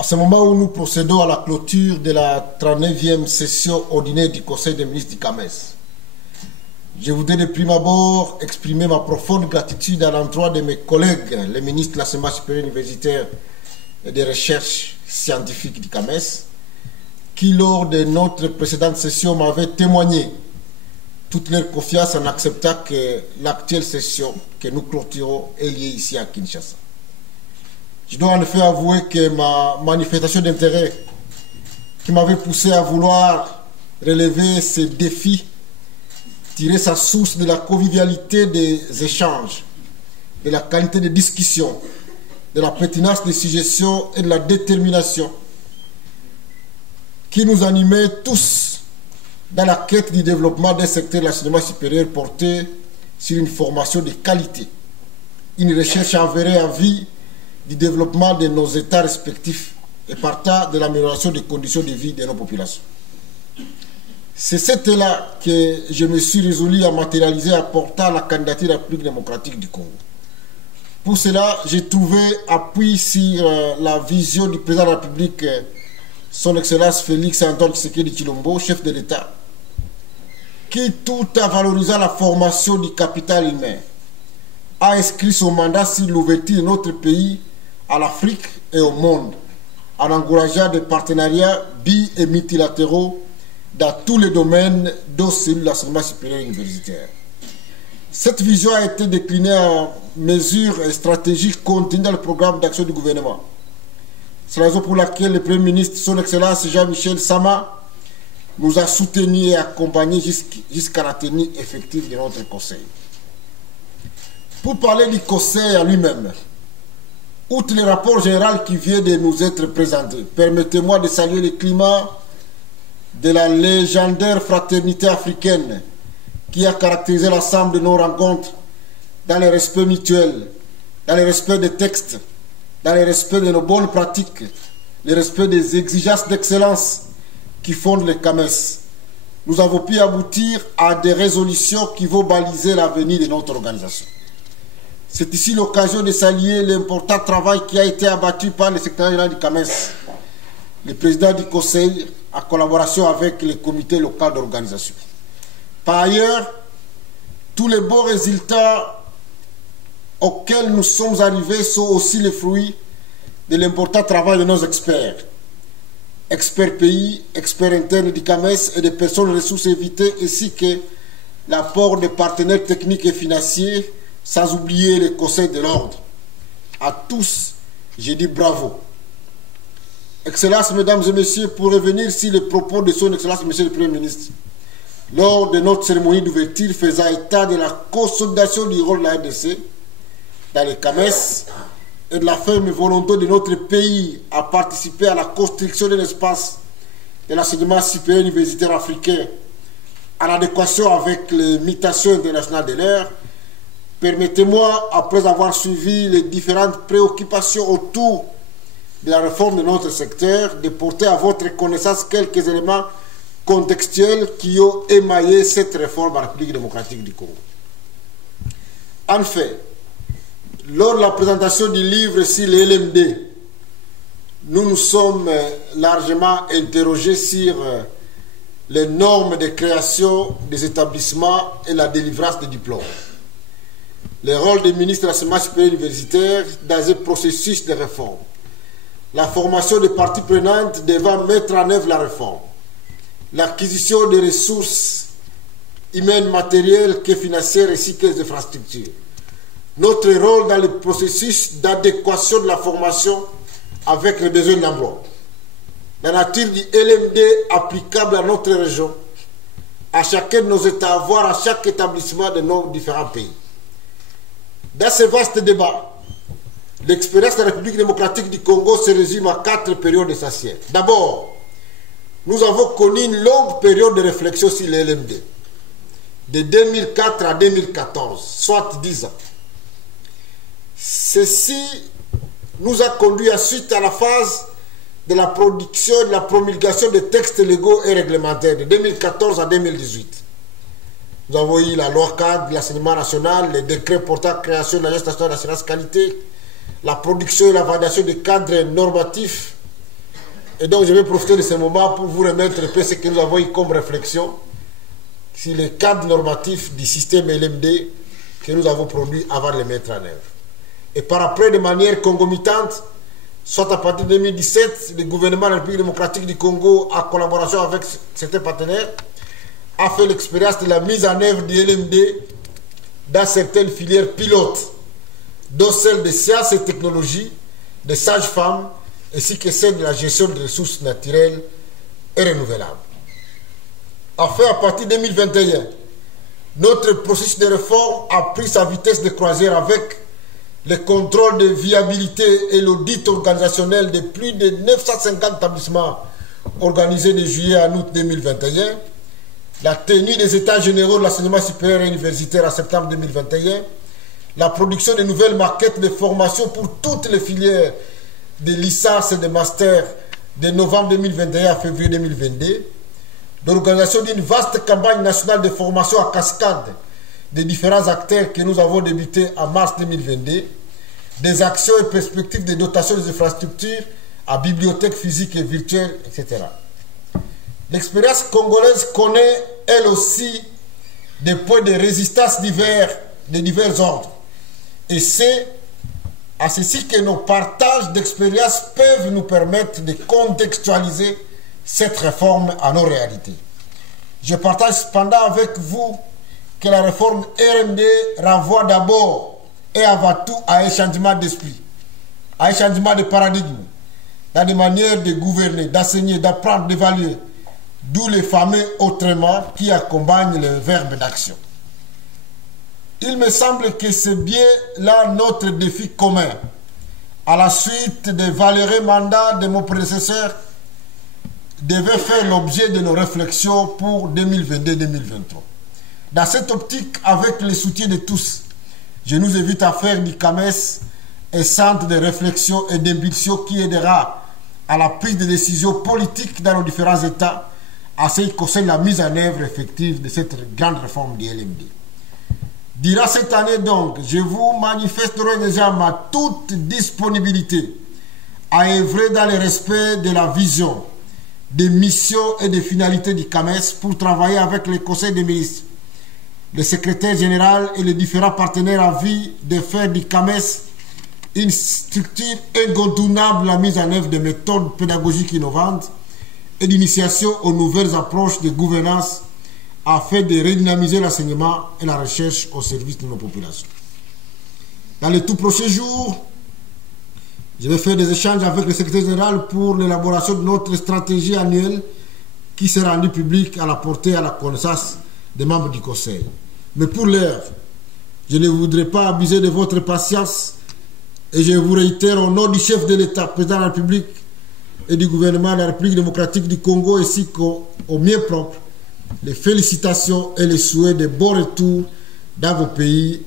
À ce moment où nous procédons à la clôture de la 39e session ordinaire du Conseil des ministres du CAMES, je voudrais de prime abord exprimer ma profonde gratitude à l'endroit de mes collègues, les ministres de l'enseignement supérieur universitaire et des recherches scientifiques du CAMES, qui lors de notre précédente session m'avaient témoigné toute leur confiance en acceptant que l'actuelle session que nous clôturons est liée ici à Kinshasa. Je dois en effet avouer que ma manifestation d'intérêt qui m'avait poussé à vouloir relever ces défis tirer sa source de la convivialité des échanges, de la qualité des discussions, de la pertinence des suggestions et de la détermination qui nous animait tous dans la quête du développement d'un secteur de l'enseignement supérieur porté sur une formation de qualité, une recherche avérée à vie du développement de nos États respectifs et partant de l'amélioration des conditions de vie de nos populations. C'est cet élan que je me suis résolu à matérialiser en portant la candidature de la République démocratique du Congo. Pour cela, j'ai trouvé appui sur la vision du président de la République, son Excellence Félix Antoine Tshisekedi Tshilombo, chef de l'État, qui, tout en valorisant la formation du capital humain, a inscrit son mandat sur l'ouverture de notre pays à l'Afrique et au monde, en encourageant des partenariats bi- et multilatéraux dans tous les domaines dont celui de l'enseignement supérieur universitaire. Cette vision a été déclinée en mesures et stratégies contenues dans le programme d'action du gouvernement. C'est la raison pour laquelle le Premier ministre, son Excellence Jean-Michel Sama, nous a soutenus et accompagnés jusqu'à la tenue effective de notre Conseil. Pour parler du Conseil à lui-même, outre le rapport général qui vient de nous être présenté, permettez-moi de saluer le climat de la légendaire fraternité africaine qui a caractérisé l'ensemble de nos rencontres dans le respect mutuel, dans le respect des textes, dans le respect de nos bonnes pratiques, le respect des exigences d'excellence qui fondent le CAMES. Nous avons pu aboutir à des résolutions qui vont baliser l'avenir de notre organisation. C'est ici l'occasion de saluer l'important travail qui a été abattu par le secrétaire général du CAMES, le président du Conseil, en collaboration avec les comités locaux d'organisation. Par ailleurs, tous les bons résultats auxquels nous sommes arrivés sont aussi les fruits de l'important travail de nos experts. Experts pays, experts internes du CAMES et des personnes ressources invitées, ainsi que l'apport des partenaires techniques et financiers, sans oublier le Conseil de l'ordre. À tous, j'ai dit bravo. Excellences, mesdames et messieurs, pour revenir sur les propos de son Excellence, monsieur le Premier ministre, lors de notre cérémonie d'ouverture faisant état de la consolidation du rôle de la RDC dans les CAMES et de la ferme volonté de notre pays à participer à la construction d'un espace de l'enseignement supérieur universitaire africain en adéquation avec les mutations internationales de l'ère, permettez-moi, après avoir suivi les différentes préoccupations autour de la réforme de notre secteur, de porter à votre connaissance quelques éléments contextuels qui ont émaillé cette réforme en République démocratique du Congo. En fait, lors de la présentation du livre sur les LMD, nous nous sommes largement interrogés sur les normes de création des établissements et la délivrance des diplômes. Le rôle des ministres de l'enseignement supérieur universitaire dans un processus de réforme. La formation des parties prenantes devant mettre en œuvre la réforme. L'acquisition des ressources humaines, matérielles que financières ainsi que des infrastructures. Notre rôle dans le processus d'adéquation de la formation avec les besoins de l'emploi. La nature du LMD applicable à notre région, à chacun de nos États, voire à chaque établissement de nos différents pays. Dans ce vaste débat, l'expérience de la République démocratique du Congo se résume à 4 périodes essentielles. D'abord, nous avons connu une longue période de réflexion sur les LMD, de 2004 à 2014, soit 10 ans. Ceci nous a conduit ensuite à la phase de la production et de la promulgation des textes légaux et réglementaires de 2014 à 2018. Nous avons eu la loi cadre de l'enseignement national, les décrets portant création de l'Agence nationale d'assurance qualité, la production et la validation des cadres normatifs Et donc je vais profiter de ce moment pour vous remettre un peu ce que nous avons eu comme réflexion sur les cadres normatifs du système LMD que nous avons produit avant de les mettre en œuvre. Et par après, de manière concomitante, soit à partir de 2017, le gouvernement de la République démocratique du Congo, en collaboration avec certains partenaires, a fait l'expérience de la mise en œuvre du LMD dans certaines filières pilotes, dont celle des sciences et technologies, des sages-femmes, ainsi que celle de la gestion des ressources naturelles et renouvelables. Enfin, à partir de 2021, notre processus de réforme a pris sa vitesse de croisière avec le contrôle de viabilité et l'audit organisationnel de plus de 950 établissements organisés de juillet à août 2021, la tenue des états généraux de l'enseignement supérieur et universitaire en septembre 2021, la production de nouvelles maquettes de formation pour toutes les filières de licence et de master de novembre 2021 à février 2022, l'organisation d'une vaste campagne nationale de formation à cascade des différents acteurs que nous avons débuté en mars 2022, des actions et perspectives de dotation des infrastructures à bibliothèques physiques et virtuelles, etc. L'expérience congolaise connaît, elle aussi, des points de résistance de divers ordres. Et c'est à ceci que nos partages d'expériences peuvent nous permettre de contextualiser cette réforme à nos réalités. Je partage cependant avec vous que la réforme RMD renvoie d'abord et avant tout à un changement d'esprit, à un changement de paradigme, dans des manières de gouverner, d'enseigner, d'apprendre, d'évaluer, d'où les fameux autrement qui accompagnent le verbe d'action. Il me semble que c'est bien là notre défi commun, à la suite des valeureux mandats de mon prédécesseur, devait faire l'objet de nos réflexions pour 2022-2023. Dans cette optique, avec le soutien de tous, je nous invite à faire du CAMES un centre de réflexion et d'impulsion qui aidera à la prise de décisions politiques dans nos différents États, à ce qui concerne la mise en œuvre effective de cette grande réforme du LMD. Durant cette année donc, je vous manifesterai déjà ma toute disponibilité à œuvrer dans le respect de la vision, des missions et des finalités du CAMES pour travailler avec le Conseil des ministres, le secrétaire général et les différents partenaires à vie de faire du CAMES une structure incontournable à la mise en œuvre de méthodes pédagogiques innovantes et d'initiation aux nouvelles approches de gouvernance afin de redynamiser l'enseignement et la recherche au service de nos populations. Dans les tout prochains jours, je vais faire des échanges avec le secrétaire général pour l'élaboration de notre stratégie annuelle qui sera rendue publique à la portée et à la connaissance des membres du Conseil. Mais pour l'heure, je ne voudrais pas abuser de votre patience et je vous réitère au nom du chef de l'État, président de la République et du gouvernement de la République démocratique du Congo ainsi qu'au mien propre, les félicitations et les souhaits de bon retour dans vos pays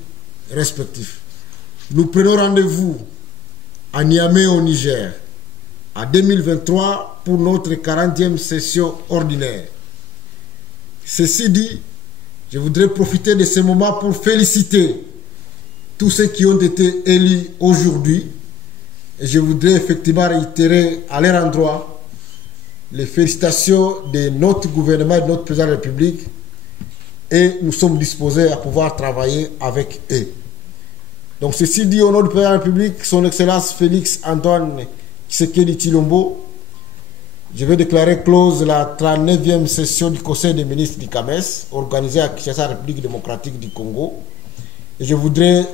respectifs. Nous prenons rendez-vous à Niamey au Niger en 2023 pour notre 40e session ordinaire. Ceci dit, je voudrais profiter de ce moment pour féliciter tous ceux qui ont été élus aujourd'hui et je voudrais effectivement réitérer à leur endroit les félicitations de notre gouvernement et de notre président de la République et nous sommes disposés à pouvoir travailler avec eux. Donc ceci dit, au nom du président de la République, son Excellence Félix Antoine Tshisekedi Tshilombo, je vais déclarer close la 39e session du Conseil des ministres du CAMES, organisée à Kinshasa, République démocratique du Congo. Et je voudrais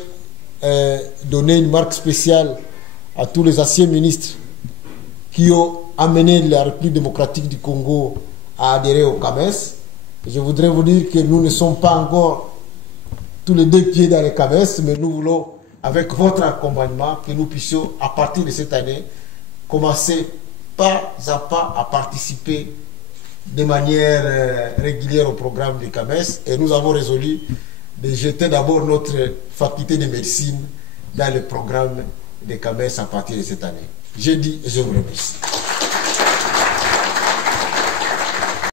donner une marque spéciale à tous les anciens ministres qui ont amené la République démocratique du Congo à adhérer au CAMES. Et je voudrais vous dire que nous ne sommes pas encore tous les deux pieds dans le CAMES, mais nous voulons, avec votre accompagnement, que nous puissions, à partir de cette année, commencer pas à pas à participer de manière régulière au programme du CAMES. Et nous avons résolu de jeter d'abord notre faculté de médecine dans le programme des CAMES à partir de cette année. Je dis et je vous remercie.